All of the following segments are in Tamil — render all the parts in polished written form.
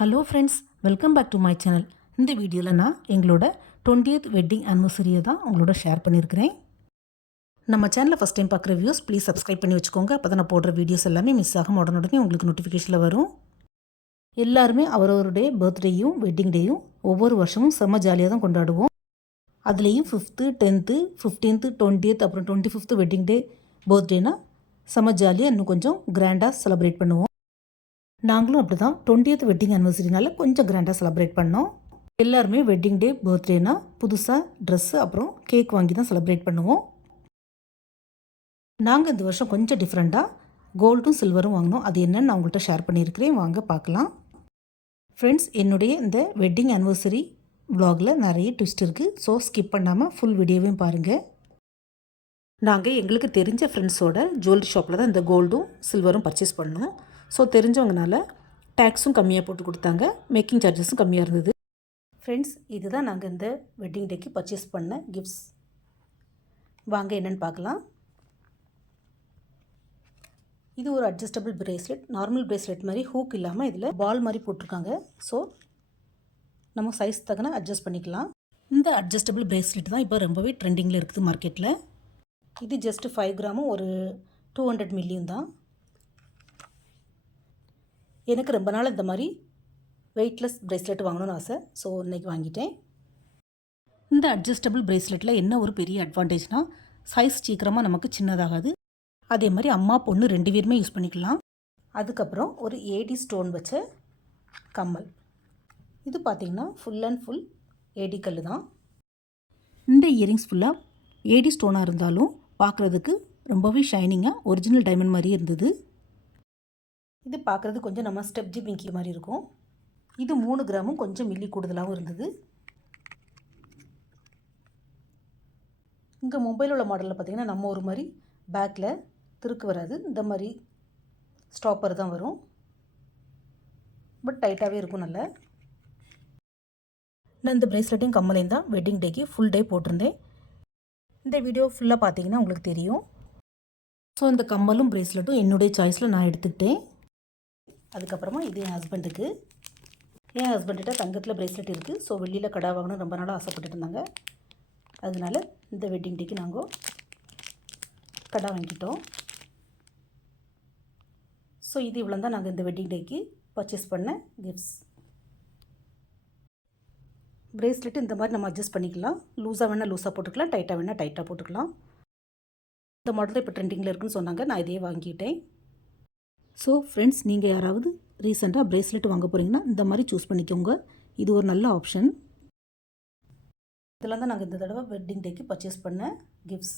Hello friends, welcome back to my channel. இந்த வீடியோவில் நான் எங்களோட 20th வெட்டிங் ஆனிவர்சரியை தான் உங்களோட ஷேர் பண்ணியிருக்கிறேன். நம்ம சேனலை ஃபஸ்ட் டைம் பார்க்குற வியூஸ் ப்ளீஸ் சப்ஸ்கிரைப் பண்ணி வச்சுக்கோங்க. அப்போ தான் நான் போடுற வீடியோஸ் எல்லாமே மிஸ் ஆகும் உடனே உங்களுக்கு நோட்டிஃபிகேஷனில் வரும். எல்லாருமே அவரவருடைய பர்த்டேயும் வெட்டிங் டேயும் ஒவ்வொரு வருஷமும் செம்ம ஜாலியாக தான் கொண்டாடுவோம். அதுலேயும் 5th 10th 15th 20th அப்புறம் 25th வெட்டிங் டே பர்த்டேனா செம்ம ஜாலியாக இன்னும் கொஞ்சம் கிராண்டாக செலிப்ரேட் பண்ணுவோம். நாங்களும் அப்படி தான் 20th வெட்டிங் ஆனிவர்சரினால கொஞ்சம் கிராண்டாக செலிப்ரேட் பண்ணோம். எல்லாருமே வெட்டிங் டே பர்த்டேனா புதுசாக ட்ரெஸ்ஸு அப்புறம் கேக் வாங்கி தான் செலிப்ரேட் பண்ணுவோம். நாங்கள் இந்த வருஷம் கொஞ்சம் டிஃப்ரெண்ட்டாக கோல்டும் சில்வரும் வாங்கினோம். அது என்னன்னு நான் உங்கள்கிட்ட ஷேர் பண்ணியிருக்கிறேன், வாங்க பார்க்கலாம். ஃப்ரெண்ட்ஸ், என்னுடைய இந்த வெட்டிங் ஆனிவர்சரி வ்ளாகில் நிறைய ட்விஸ்ட் இருக்குது. ஸோ ஸ்கிப் பண்ணாமல் ஃபுல் வீடியோவையும் பாருங்கள். நாங்கள் எங்களுக்கு தெரிஞ்ச ஃப்ரெண்ட்ஸோட ஜுவல்லரி ஷாப்பில் தான் இந்த கோல்டும் சில்வரும் பர்ச்சேஸ் பண்ணோம். ஸோ தெரிஞ்சவங்கனால டேக்ஸும் கம்மியாக போட்டு கொடுத்தாங்க, மேக்கிங் சார்ஜஸும் கம்மியாக இருந்தது. ஃப்ரெண்ட்ஸ், இதுதான் நாங்கள் இந்த வெட்டிங் டேக்கு பர்ச்சேஸ் பண்ண கிஃப்ட்ஸ். வாங்க என்னென்னு பார்க்கலாம். இது ஒரு அட்ஜஸ்டபிள் பிரேஸ்லெட். நார்மல் பிரேஸ்லெட் மாதிரி ஹூக் இல்லாமல் இதில் பால் மாதிரி போட்டிருக்காங்க. ஸோ நம்ம சைஸ் தக்கன அட்ஜஸ்ட் பண்ணிக்கலாம். இந்த அட்ஜஸ்டபிள் பிரேஸ்லெட் தான் இப்போ ரொம்பவே ட்ரெண்டிங்கில் இருக்குது மார்க்கெட்டில். இது ஜஸ்ட் 5 கிராமும் ஒரு 200 மில்லியும் தான். எனக்கு ரொம்ப நாள் இந்த மாதிரி வெயிட்லெஸ் பிரேஸ்லெட் வாங்கணும்னு ஆசை. ஸோ இன்றைக்கி வாங்கிட்டேன். இந்த அட்ஜஸ்டபிள் பிரேஸ்லெட்டில் என்ன ஒரு பெரிய அட்வான்டேஜ்னால் சைஸ் சீக்கிரமாக நமக்கு சின்னதாகாது. அதே மாதிரி அம்மா பொண்ணு 2 பேருமே யூஸ் பண்ணிக்கலாம். அதுக்கப்புறம் ஒரு ஏடி ஸ்டோன் வச்ச கம்மல். இது பார்த்திங்கன்னா ஃபுல் அண்ட் ஃபுல் ஏடி கல் தான். இந்த இயரிங்ஸ் ஃபுல்லாக ஏடி ஸ்டோனாக இருந்தாலும் பார்க்குறதுக்கு ரொம்பவே ஷைனிங்காக ஒரிஜினல் டைமண்ட் மாதிரியே இருந்தது. இது பார்க்குறது கொஞ்சம் நம்ம ஸ்டெப் ஜி பிங்கி மாதிரி இருக்கும். இது 3 கிராமும் கொஞ்சம் மில்லி கூடுதலாகவும் இருந்தது. இங்கே மொபைல் உள்ள மாடலில் பார்த்திங்கன்னா நம்ம ஒரு மாதிரி பேக்கில் திருக்கு வராது, இந்த மாதிரி ஸ்டாப்பர் தான் வரும். பட் டைட்டாகவே இருக்கும். நல்ல நான் இந்த பிரேஸ்லெட்டையும் கம்மலையும் தான் வெட்டிங் டேக்கு ஃபுல் டே போட்டிருந்தேன். இந்த வீடியோ ஃபுல்லாக பார்த்தீங்கன்னா உங்களுக்கு தெரியும். ஸோ இந்த கம்மலும் பிரேஸ்லெட்டும் என்னுடைய சாய்ஸில் நான் எடுத்துக்கிட்டேன். அதுக்கப்புறமா இது என் ஹஸ்பண்டுக்கு. என் ஹஸ்பண்ட்கிட்ட தங்கத்தில் பிரேஸ்லெட் இருக்குது. ஸோ வெளியில் கடை வாங்கணும் ரொம்ப நாளாக ஆசைப்பட்டுட்டு இருந்தாங்க. அதனால இந்த வெட்டிங் டேக்கு நாங்கள் கடை வாங்கிட்டோம். ஸோ இது இவ்வளோ தான் நாங்கள் இந்த வெட்டிங் டேக்கு பர்ச்சேஸ் பண்ண கிஃப்ட்ஸ். பிரேஸ்லெட் இந்த மாதிரி நம்ம அட்ஜஸ்ட் பண்ணிக்கலாம். லூஸாக வேணால் லூஸாக போட்டுக்கலாம், டைட்டாக வேணால் டைட்டாக போட்டுக்கலாம். இந்த மாடல் இப்போ ட்ரெண்டிங்கில் இருக்குன்னு சொன்னாங்க, நான் இதே வாங்கிட்டேன். ஸோ ஃப்ரெண்ட்ஸ், நீங்கள் யாராவது ரீசெண்டாக பிரேஸ்லெட் வாங்க போகிறீங்கன்னா இந்த மாதிரி சூஸ் பண்ணிக்கோங்க. இது ஒரு நல்ல ஆப்ஷன். இதெல்லாம் தான் நாங்கள் இந்த தடவை வெட்டிங் டேக்கு பர்ச்சேஸ் பண்ண கிஃப்ட்ஸ்.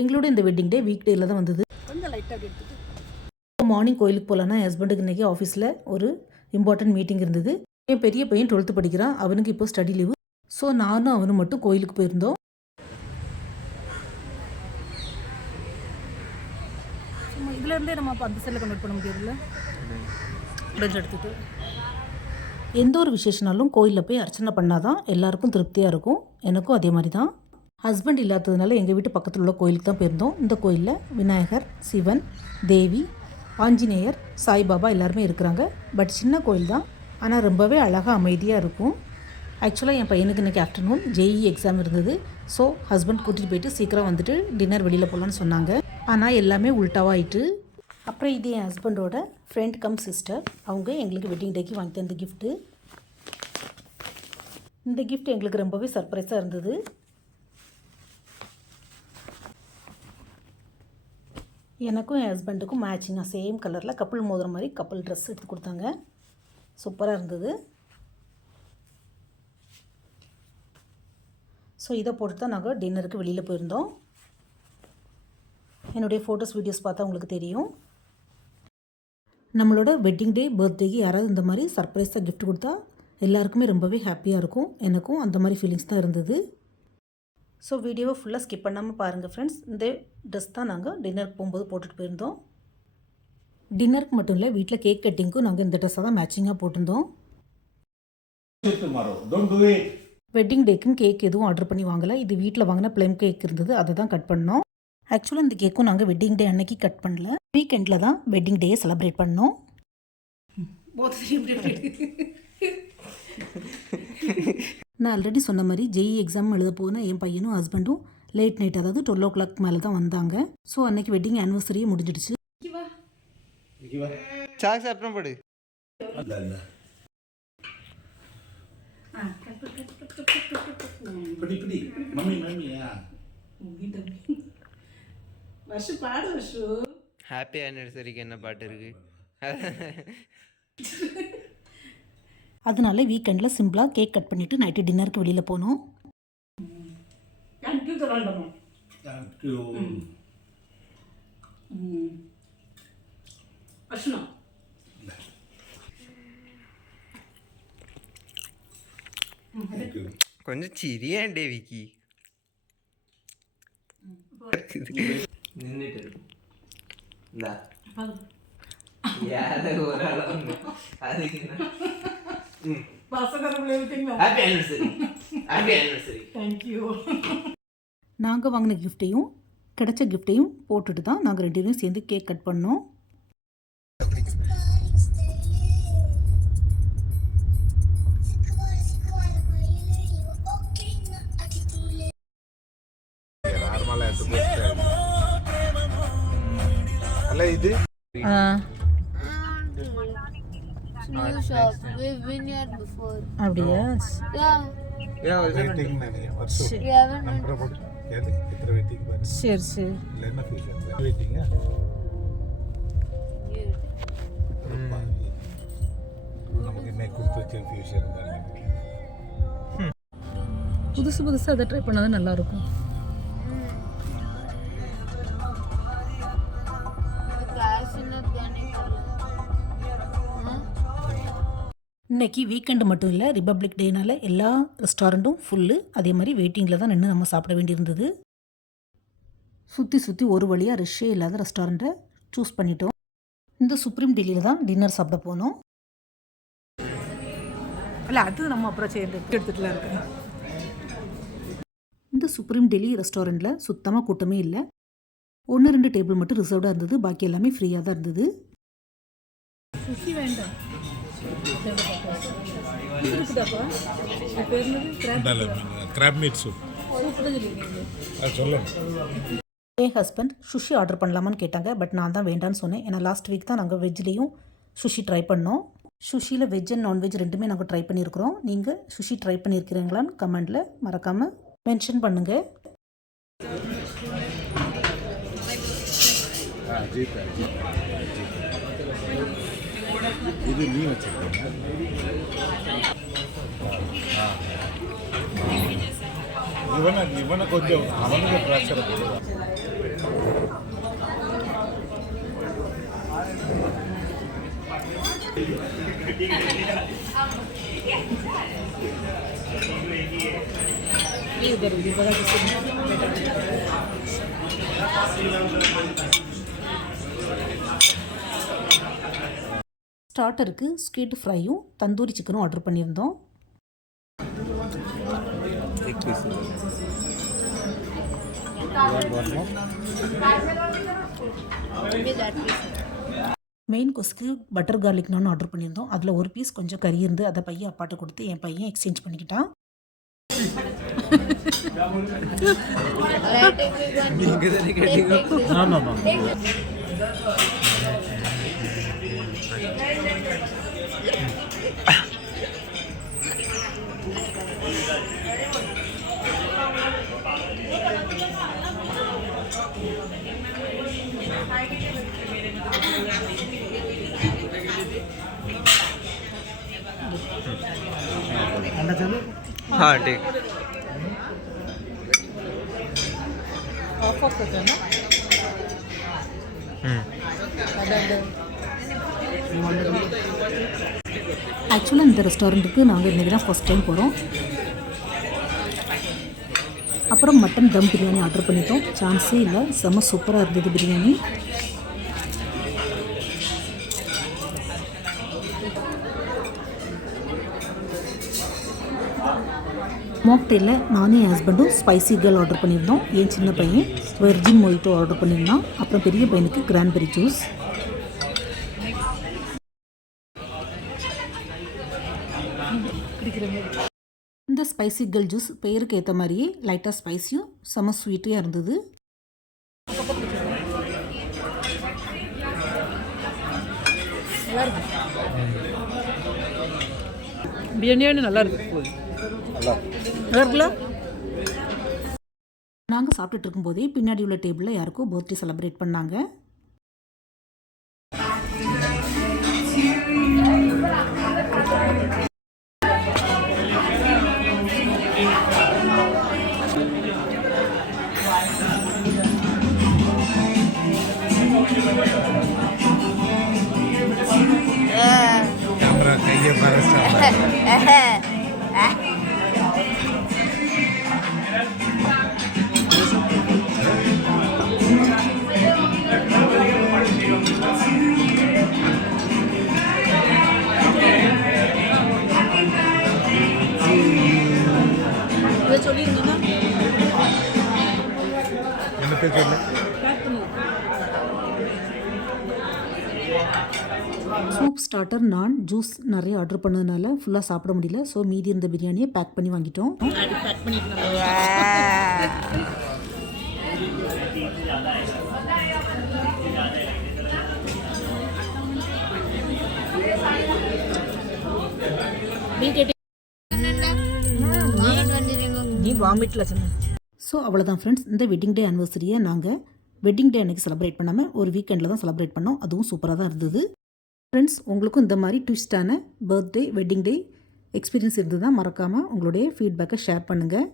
எங்களோட இந்த வெட்டிங் டே வீக் டேயில் தான் வந்தது. கொஞ்சம் லைட்டாக எடுத்துகிட்டு மார்னிங் கோயிலுக்கு போகலான்னா என் ஹஸ்பண்டுக்கு இன்றைக்கி ஆஃபீஸில் ஒரு இம்பார்ட்டன்ட் மீட்டிங் இருந்தது. என் பெரிய பையன் 12th படிக்கிறான், அவனுக்கு இப்போ ஸ்டடி லீவு. ஸோ நானும் அவனும் மட்டும் கோயிலுக்கு போயிருந்தோம். இதுலேருந்தே நம்ம அப்போ அந்த சைடில் கன்வெர்ட் பண்ண முடியாதுல்ல, லஞ்ச் எடுத்துகிட்டு. எந்த ஒரு விசேஷனாலும் கோயிலில் போய் அர்ச்சனை பண்ணால் தான் எல்லாருக்கும் திருப்தியாக இருக்கும். எனக்கும் அதே மாதிரி தான். ஹஸ்பண்ட் இல்லாததுனால எங்கள் வீட்டு பக்கத்தில் உள்ள கோயிலுக்கு தான் போயிருந்தோம். இந்த கோயிலில் விநாயகர், சிவன், தேவி, ஆஞ்சநேயர், சாய்பாபா எல்லாருமே இருக்கிறாங்க. பட் சின்ன கோயில் தான், ஆனால் ரொம்பவே அழகாக அமைதியாக இருக்கும். ஆக்சுவலாக என் பையனுக்கு இன்றைக்கி ஆஃப்டர்நூன் ஜேஇ எக்ஸாம் இருந்தது. ஸோ ஹஸ்பண்ட் கூட்டிகிட்டு போயிட்டு சீக்கிரம் வந்துட்டு டின்னர் வெளியில் போகலான்னு சொன்னாங்க. ஆனால் எல்லாமே உல்ட்டாவாகிட்டு. அப்புறம் இது என் ஹஸ்பண்டோட ஃப்ரெண்ட் கம் சிஸ்டர். அவங்க எங்களுக்கு வெட்டிங் டேக்கு வாங்கி தந்த கிஃப்ட்டு. இந்த கிஃப்ட் எங்களுக்கு ரொம்பவே சர்ப்ரைஸாக இருந்தது. எனக்கும் என் ஹஸ்பண்டுக்கும் மேட்சிங்காக சேம் கலரில் கப்புள் மோதிர மாதிரி கப்புள் ட்ரெஸ் எடுத்து கொடுத்தாங்க. சூப்பராக இருந்தது. ஸோ இதை போட்டு தான் நாங்கள் டின்னருக்கு வெளியில் போயிருந்தோம். என்னுடைய ஃபோட்டோஸ் வீடியோஸ் பார்த்தா உங்களுக்கு தெரியும். நம்மளோட வெட்டிங் டே பர்த்டேக்கு யாராவது இந்த மாதிரி சர்ப்ரைஸாக கிஃப்ட் கொடுத்தா எல்லாருக்குமே ரொம்பவே ஹாப்பியாக இருக்கும். எனக்கும் அந்த மாதிரி ஃபீலிங்ஸ் தான் இருந்தது. ஸோ வீடியோவை ஃபுல்லாக ஸ்கிப் பண்ணாமல் பாருங்கள் ஃப்ரெண்ட்ஸ். இந்த ட்ரெஸ் தான் நாங்கள் டின்னருக்கு போகும்போது போட்டுட்டு போயிருந்தோம். டின்னருக்கு மட்டும் இல்லை, வீட்டில் கேக் கட்டிங்க்கும் நாங்கள் இந்த ட்ரெஸ்ஸை தான் மேட்சிங்காக போட்டிருந்தோம். வெட்டிங் டேக்குன்னு கேக் எதுவும் ஆர்டர் பண்ணி வாங்கலை. இது வீட்டில் வாங்கின ப்ளம் கேக் இருந்தது, அதை தான் கட் பண்ணோம். ஆக்சுவலாக இந்த கேக்கும் நாங்கள் வெட்டிங் டே அன்னைக்கு கட் பண்ணல, வீக்கெண்டில் தான் வெட்டிங் டேயை செலிப்ரேட் பண்ணோம். நான் ஆல்ரெடி சொன்ன மாதிரி ஜெய் எக்ஸாம் எழுத போன என் பையனும் ஹஸ்பண்டும் லேட் நைட் அதாவது 12 o'clock மேலே தான் வந்தாங்க. ஸோ அன்னைக்கு வெட்டிங் ஆனிவர்சரியே முடிஞ்சிடுச்சு. சாக்ஸ் அப்புறம் படு. ஹாப்பி ஆனிவர்சரிக்கு என்ன பாட்டு இருக்கு? அதனால வீக்கெண்டில் சிம்பிளாக கேக் கட் பண்ணிவிட்டு நைட்டு டின்னருக்கு வெளியில் போனோம். கொஞ்சம் சிரியாண்டே விக்கி. நின்றுட்டு யார ஒரு அளவு அதுக்கு நாங்கள் வாங்கின கிஃப்ட்டையும் கிடைச்ச கிஃப்ட்டையும் போட்டுட்டு தான் நாங்கள் 2 பேரும் சேர்ந்து கேக் கட் பண்ணோம். அல்ல இது new shop. We've been here before. அப்படியா? वेटिंग नहीं है वर्षों We haven't been. नंबर बोल क्या दे कितना वेटिंग बन சரி சரி. लेना फ्यूचर वेटिंग है நமக்கு என்ன கொடுத்து வச்ச ஃபியூச்சர் தானே. புதுசு புதுசாக அதை ட்ரை பண்ணால் தான் நல்லாயிருக்கும். இன்றைக்கி வீக்கெண்டு மட்டும் இல்லை, ரிபப்ளிக் டேனால் எல்லா ரெஸ்டாரண்ட்டும் ஃபுல்லு. அதே மாதிரி வெயிட்டிங்கில் தான் நின்று நம்ம சாப்பிட வேண்டியிருந்தது. சுற்றி சுற்றி ஒரு வழியாக ரஷ்ஷே இல்லாத ரெஸ்டாரண்ட்டை சூஸ் பண்ணிட்டோம். இந்த சுப்ரீம் டெல்லியில் தான் டின்னர் சாப்பிட போனோம். இல்லை அது நம்ம அப்புறம் சேர்ந்து எடுத்துகிட்டுலாம் இருக்கேன். இந்த சுப்ரீம் டெல்லி ரெஸ்டாரண்ட்டில் சுத்தமாக கூட்டமே இல்லை. 1-2 டேபிள் மட்டும் ரிசர்வ்டாக இருந்தது, பாக்கி எல்லாமே ஃப்ரீயாக தான் இருந்தது. வேண்டாம் கிராப் மீட் சூப் சொல்லுங்க. என் ஹஸ்பண்ட் சுஷி ஆர்டர் பண்ணலாமான்னு கேட்டாங்க. பட் நான் தான் வேண்டான்னு சொன்னேன். ஏன்னா லாஸ்ட் வீக் தான் நாங்கள் வெஜ்லேயும் சுஷி ட்ரை பண்ணோம். சுஷியில் வெஜ் அண்ட் நான்வெஜ் ரெண்டுமே நாங்கள் ட்ரை பண்ணியிருக்கிறோம். நீங்கள் சுஷி ட்ரை பண்ணியிருக்கிறீங்களான்னு கமெண்டில் மறக்காமல் மென்ஷன் பண்ணுங்கள். இது நீ வச்சிருக்கீங்க. இவனை கொஞ்சம் அவனுக்கு ப்ரெஷர் ஸ்டார்டருக்கு ஸ்வீட் ஃப்ரையும் தந்தூரி சிக்கனும் ஆர்டர் பண்ணியிருந்தோம். மெயின் கோஸ்க்கு பட்டர் கார்லிக் நான் ஆர்டர் பண்ணியிருந்தோம். அதில் ஒரு பீஸ் கொஞ்சம் கறி இருந்து அதை பையன் அப்பாட்ட கொடுத்து என் பையன் எக்ஸ்சேஞ்ச் பண்ணிக்கிட்டான். हाँ ठीक. ஆக்சுவலாக இந்த ரெஸ்டாரண்ட்டுக்கு நாங்கள் இன்றைக்கி தான் ஃபஸ்ட் டைம் போகிறோம். அப்புறம் மட்டன் தம் பிரியாணி ஆர்டர் பண்ணிட்டோம். சான்ஸே இல்லை, செம்ம சூப்பராக இருந்தது பிரியாணி. மாக்டெயிலில் நானும் என் ஹஸ்பண்டும் ஸ்பைசி கேர்ள் ஆர்டர் பண்ணியிருந்தோம். என் சின்ன பையன் வெர்ஜின் மொய்ட்டோ ஆர்டர் பண்ணியிருந்தான். அப்புறம் பெரிய பையனுக்கு கிரான்பெரி ஜூஸ். இந்த ஸ்பைசி கல் ஜூஸ் பெயருக்கு ஏற்ற மாதிரியே லைட்டாக ஸ்பைஸியும் செம ஸ்வீட்டையாக இருந்தது. பிரியாணி நல்லா இருக்கு. நல்லா இருக்குல்ல? நாங்கள் சாப்பிட்டுட்டு இருக்கும்போதே பின்னாடி உள்ள டேபிளில் யாருக்கோ பர்த்டே செலிப்ரேட் பண்ணாங்க. கேமரா கையை மறைச்சா இதை சொல்லியிருந்தீங்கன்னா என்ன பேர் சொல்லு. சூப், ஸ்டார்டர், நான், ஜூஸ் நிறைய ஆர்டர் பண்ணதுனால ஃபுல்லாக சாப்பிட முடியல. ஸோ மீதி இருந்த பிரியாணியை பேக் பண்ணி வாங்கிட்டோம். பேக் பண்ணிட்டு நீ வாமிட்டில் சொன்ன. ஸோ அவ்வளோதான் ஃப்ரெண்ட்ஸ், இந்த வெட்டிங் டே ஆனிவர்சரியை நாங்கள் வெட்டிங் டே அன்றைக்கி செலிப்ரேட் பண்ணாமல் ஒரு வீக்கெண்டில் தான் செலிப்ரேட் பண்ணோம். அதுவும் சூப்பராக தான் இருந்தது. ஃப்ரெண்ட்ஸ், உங்களுக்கும் இந்த மாதிரி ட்விஸ்டான பர்த்டே வெட்டிங் டே எக்ஸ்பீரியன்ஸ் இருந்ததுன்னா மறக்காமல் உங்களுடைய ஃபீட்பேக்கை ஷேர் பண்ணுங்கள்.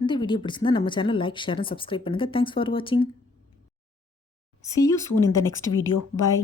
இந்த வீடியோ பிடிச்சிருந்தா நம்ம சேனலை லைக், ஷேர் அண்ட் சப்ஸ்கிரைப் பண்ணுங்கள். தேங்க்ஸ் ஃபார் வாட்சிங். See you soon in the next video. Bye.